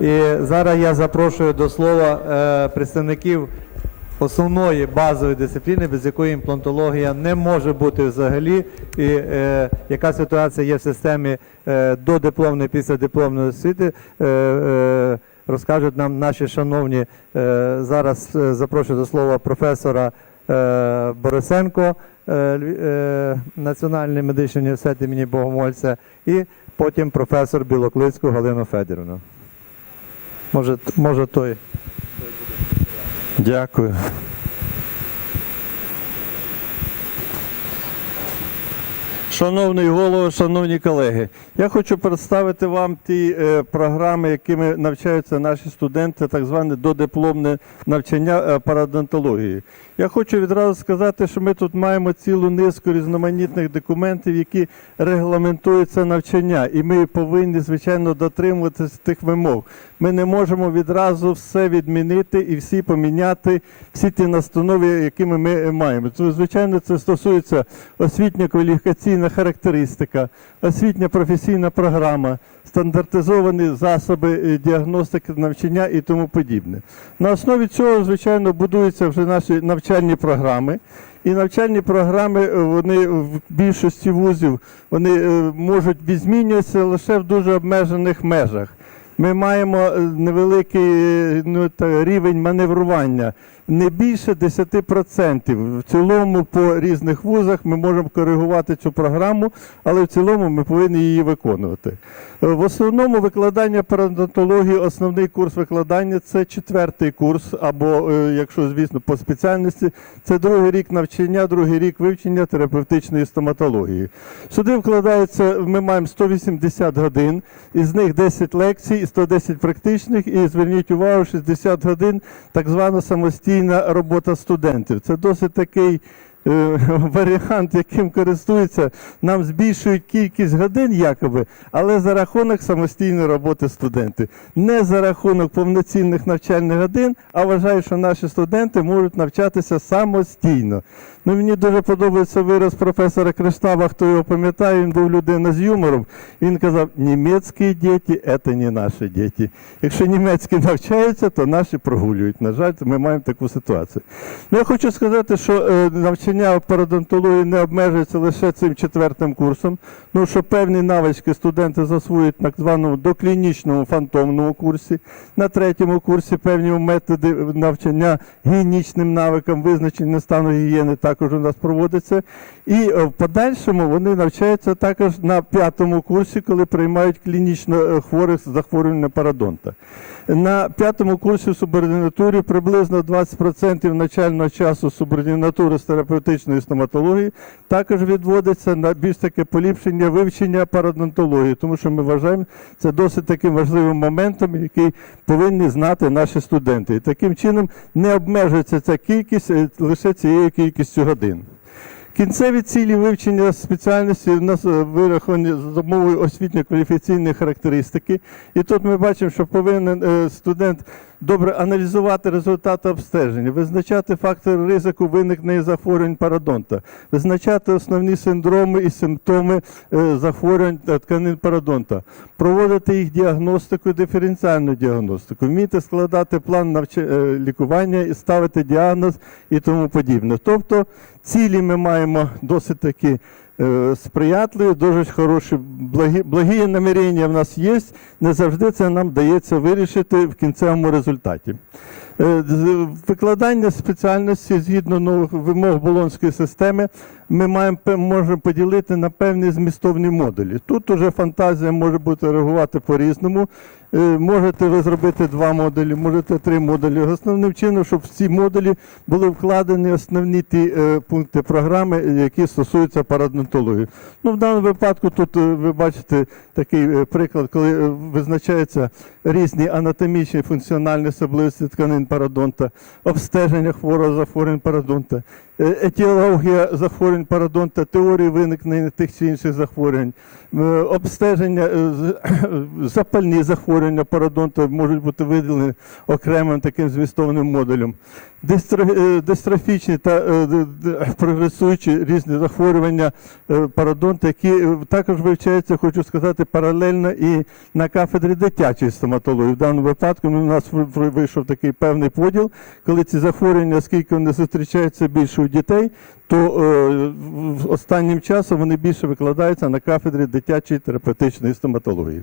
І зараз я запрошую до слова е, представників основної базової дисципліни, без якої імплантологія не може бути взагалі. І е, яка ситуація є в системі е, додипломної, післядипломної освіти, е, е, розкажуть нам наші шановні. Е, зараз е, запрошую до слова професора Борисенко, Національний медичний університет імені Богомольця, і потім професор Білоклицьку Галину Федорівну. Може, може той. Дякую. Шановний голово, шановні колеги, я хочу представити вам ті е, програми, якими навчаються наші студенти, так зване додипломне навчання е, парадонтології. Я хочу відразу сказати, що ми тут маємо цілу низку різноманітних документів, які регламентують це навчання, і ми повинні, звичайно, дотримуватися тих вимог. Ми не можемо відразу все відмінити і всі поміняти, всі ті настанови, якими ми маємо. Звичайно, це стосується освітньо-кваліфікаційна характеристика, освітня професійна програма, стандартизовані засоби е, діагностики навчання і тому подібне. На основі цього, звичайно, будуються вже наші навчальні програми. І навчальні програми е, вони в більшості вузів вони е, можуть змінюватися лише в дуже обмежених межах. Ми маємо е, невеликий е, ну, рівень маневрування, не більше 10%. В цілому по різних вузах ми можемо коригувати цю програму, але в цілому ми повинні її виконувати. Е, В основному викладання парадонтології, основний курс викладання це четвертий курс, або, е, якщо звісно, по спеціальності, це другий рік навчання, другий рік вивчення терапевтичної стоматології. Сюди вкладається, ми маємо 180 годин, із них 10 лекцій, 110 практичних, і зверніть увагу, 60 годин так звана самостійна робота студентів. Це досить такий варіант, яким користуються, нам збільшують кількість годин, якоби, але за рахунок самостійної роботи студентів. Не за рахунок повноцінних навчальних годин, а вважаю, що наші студенти можуть навчатися самостійно. Ну, мені дуже подобається вираз професора Криштаба, хто його пам'ятає, він був людина з юмором. Він казав, німецькі діти це не наші діти. Якщо німецькі навчаються, то наші прогулюють. На жаль, ми маємо таку ситуацію. Ну, я хочу сказати, що е, навчання парадонтології не обмежується лише цим четвертим курсом. Ну, що певні навички студенти засвоюють так званому доклінічному фантомному курсі, на третьому курсі певні методи навчання гігієнічним навикам, визначення стану гігієни також у нас проводиться. І е, в подальшому вони навчаються також на п'ятому курсі, коли приймають клінічно е, хворих з захворюванням парадонта. На п'ятому курсі в субординатурі приблизно 20% начального часу субординатури з терапевтичної стоматології також відводиться на більш таке поліпшення вивчення парадонтології, тому що ми вважаємо це досить таким важливим моментом, який повинні знати наші студенти. І таким чином не обмежується ця кількість е, лише цією кількістю годин. Кінцеві цілі вивчення спеціальності у нас е, вираховані за мовою освітньо-кваліфікаційної характеристики. І тут ми бачимо, що повинен е, студент добре аналізувати результати обстеження, визначати фактори ризику виникнення захворювань парадонта, визначати основні синдроми і симптоми е, захворювань тканин парадонта, проводити їх діагностику, диференціальну діагностику, вміти складати план навча- е, лікування і ставити діагноз і тому подібне. Тобто цілі ми маємо досить такі сприятливі, дуже хороші, благі, благі намірення в нас є. Не завжди це нам вдається вирішити в кінцевому результаті. Е, Викладання спеціальності згідно нових вимог болонської системи ми маємо можемо поділити на певні змістовні модулі. Тут уже фантазія може бути реагувати по-різному. Е, Можете ви зробити два модулі, можете три модулі. Основним чином, щоб в ці модулі були вкладені основні ті е, пункти програми, які стосуються парадонтології. Ну, в даному випадку тут е, ви бачите такий приклад, коли визначаються різні анатомічні функціональні особливості тканин парадонта, обстеження хворого захворювань парадонта, етіологія захворювань пародонта, теорії виникнення тих чи інших захворювань, е, обстеження е, запальні захворювання пародонта можуть бути виділені окремим таким змістовним модулем. Дистро- е, Дистрофічні та е, прогресуючі різні захворювання е, пародонта, які е, також вивчаються, хочу сказати, паралельно і на кафедрі дитячої стоматології. В даному випадку у нас ви- ви- вийшов такий певний поділ, коли ці захворювання, оскільки вони зустрічаються більше у дітей, то е, останнім часом вони більше викладаються на кафедрі дитячої терапевтичної стоматології.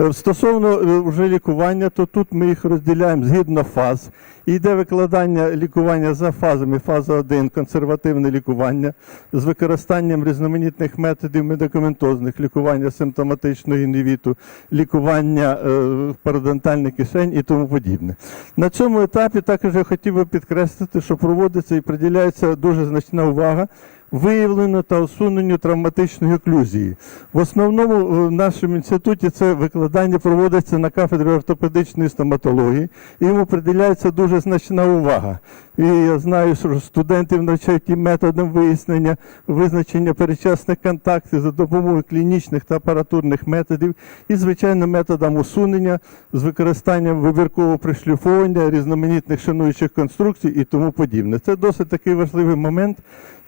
Е, Стосовно е, вже лікування, то тут ми їх розділяємо згідно фаз. Йде викладання лікування за фазами. Фаза 1 – консервативне лікування з використанням різноманітних методів медикаментозних, лікування симптоматичного інвіту, лікування е, парадонтальних кишень і тому подібне. На цьому етапі також я хотів би підкреслити, що проводиться і приділяється дуже значна увага виявленню та усуненню травматичної оклюзії. В основному в нашому інституті це викладання проводиться на кафедрі ортопедичної стоматології, і йому приділяється дуже значна увага. І я знаю, що студентів навчають і методом вияснення, визначення перечасних контактів за допомогою клінічних та апаратурних методів, і, звичайно, методом усунення з використанням вибіркового пришліфовування, різноманітних шануючих конструкцій і тому подібне. Це досить такий важливий момент.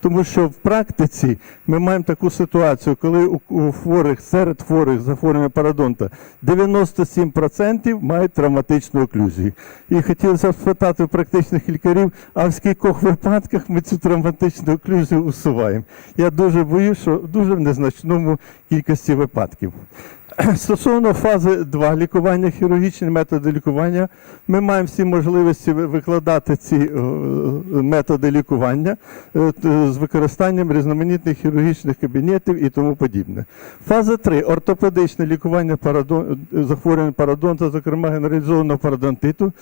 Тому що в практиці ми маємо таку ситуацію, коли у, хворих серед хворих з захворюванням парадонта 97% мають травматичну оклюзію. І хотілося б спитати у практичних лікарів, а в скількох випадках ми цю травматичну оклюзію усуваємо. Я дуже боюсь, що в дуже незначному кількості випадків. Стосовно фази 2 лікування, хірургічні методи лікування, ми маємо всі можливості викладати ці е, методи лікування е, з використанням різноманітних хірургічних кабінетів і тому подібне. Фаза 3 ортопедичне лікування парадон, захворювань парадонта, зокрема генералізованого парадонтиту,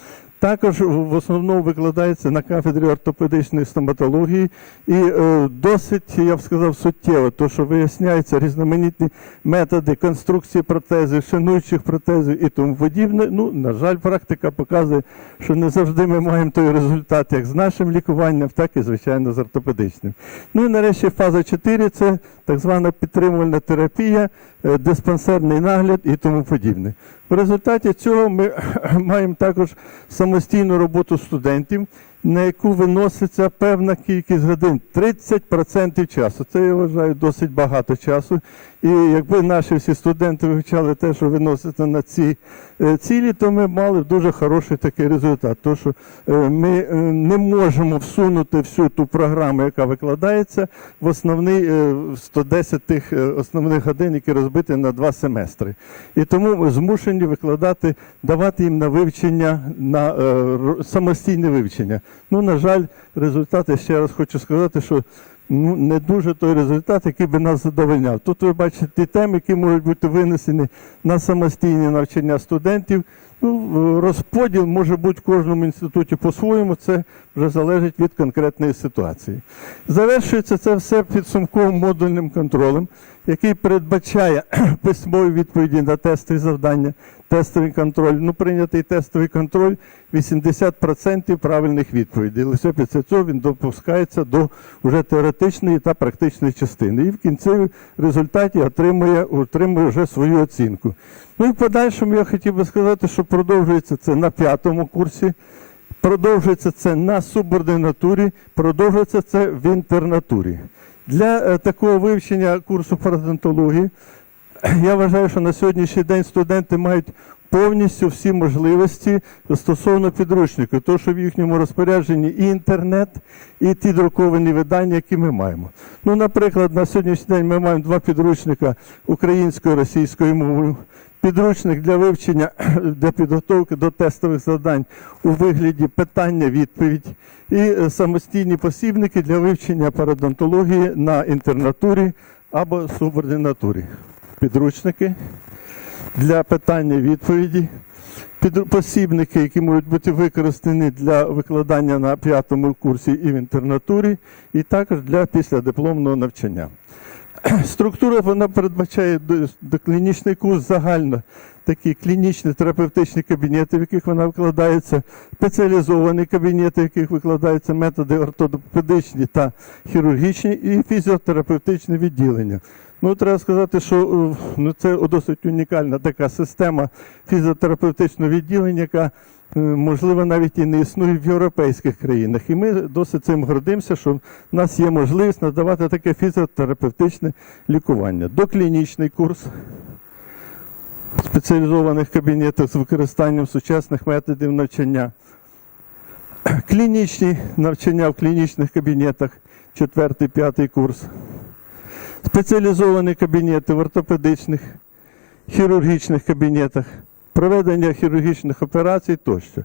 також в основному викладається на кафедрі ортопедичної стоматології і е, досить, я б сказав, суттєво, то що виясняються різноманітні методи конструкції протезів, шинуючих протезів і тому подібне. Ну, на жаль, практика показує, що не завжди ми маємо той результат, як з нашим лікуванням, так і, звичайно, з ортопедичним. Ну і нарешті фаза 4 це так звана підтримувальна терапія, е, диспансерний нагляд і тому подібне. В результаті цього ми маємо також самостійну роботу студентів, на яку виноситься певна кількість годин 30% часу. Це я вважаю досить багато часу. І якби наші всі студенти вивчали те, що виноситься на ці е, цілі, то ми мали б дуже хороший такий результат. Тому що е, ми е, не можемо всунути всю ту програму, яка викладається, в основний е, 110 тих основних годин, які розбиті на два семестри. І тому ми змушені викладати, давати їм на вивчення, на е, самостійне вивчення. Ну, на жаль, результати ще раз хочу сказати, що ну, не дуже той результат, який би нас задовольняв. Тут ви бачите ті теми, які можуть бути винесені на самостійне навчання студентів. Ну, розподіл може бути в кожному інституті по-своєму, це вже залежить від конкретної ситуації. Завершується це все підсумковим модульним контролем, який передбачає письмові відповіді на тестові завдання, тестовий контроль. Ну, прийнятий тестовий контроль 80% правильних відповідей. Лише після цього він допускається до вже теоретичної та практичної частини. І в кінцевій результаті отримує, отримує вже свою оцінку. Ну і в подальшому я хотів би сказати, що продовжується це на п'ятому курсі. Продовжується це на субординатурі, продовжується це в інтернатурі. Для е, такого вивчення курсу парадонтології я вважаю, що на сьогоднішній день студенти мають повністю всі можливості стосовно підручників, тому що в їхньому розпорядженні і інтернет, і ті друковані видання, які ми маємо. Ну, наприклад, на сьогоднішній день ми маємо два підручника українською і російською мовою. Підручник для вивчення для підготовки до тестових завдань у вигляді питання-відповідь і е, самостійні посібники для вивчення парадонтології на інтернатурі або субординатурі. Підручники для питання-відповіді, посібники, які можуть бути використані для викладання на п'ятому курсі і в інтернатурі, і також для післядипломного навчання. Структура вона передбачає доклінічний курс загально такі клінічні терапевтичні кабінети, в яких вона викладається, спеціалізовані кабінети, в яких викладаються методи ортопедичні та хірургічні, і фізіотерапевтичне відділення. Ну, треба сказати, що е, ну, це досить унікальна така система фізіотерапевтичного відділення, яка можливо навіть і не існує в європейських країнах. І ми досить цим гордимося, що в нас є можливість надавати таке фізіотерапевтичне лікування. Доклінічний курс в спеціалізованих кабінетах з використанням сучасних методів навчання. Клінічні навчання в клінічних кабінетах, четвертий, п'ятий курс спеціалізовані кабінети в ортопедичних, хірургічних кабінетах, проведення хірургічних операцій тощо.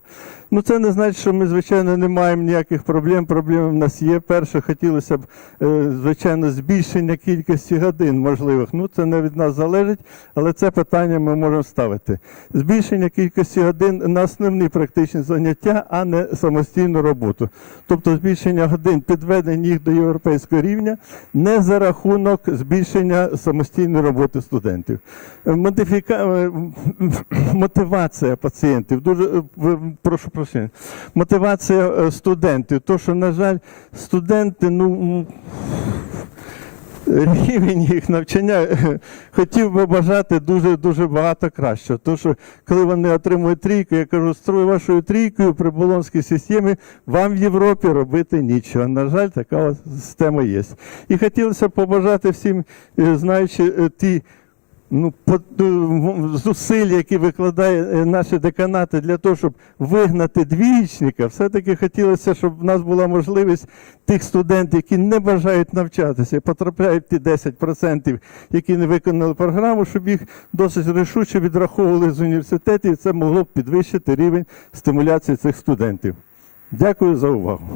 Ну це не значить, що ми, звичайно, не маємо ніяких проблем. Проблеми в нас є. Перше, хотілося б, е, звичайно, збільшення кількості годин можливих. Ну це не від нас залежить, але це питання ми можемо ставити. Збільшення кількості годин на основні практичні заняття, а не самостійну роботу. Тобто збільшення годин, підведення їх до європейського рівня не за рахунок збільшення самостійної роботи студентів. Модифіка... Мотивація пацієнтів. Дуже е, прошу прощення. Мотивація е, студентів. То, що, на жаль, студенти, ну. Рівень їх навчання е, хотів би бажати дуже дуже багато кращого. Тому що коли вони отримують трійку, я кажу, з вашою трійкою при болонській системі вам в Європі робити нічого. На жаль, така система є. І хотілося б побажати всім, знаючи ті ну, е, зусилля, які викладає е, наші деканати для того, щоб вигнати двічника, все-таки хотілося, щоб в нас була можливість тих студентів, які не бажають навчатися, потрапляють ті 10%, які не виконали програму, щоб їх досить рішуче відраховували з університетів, і це могло б підвищити рівень стимуляції цих студентів. Дякую за увагу.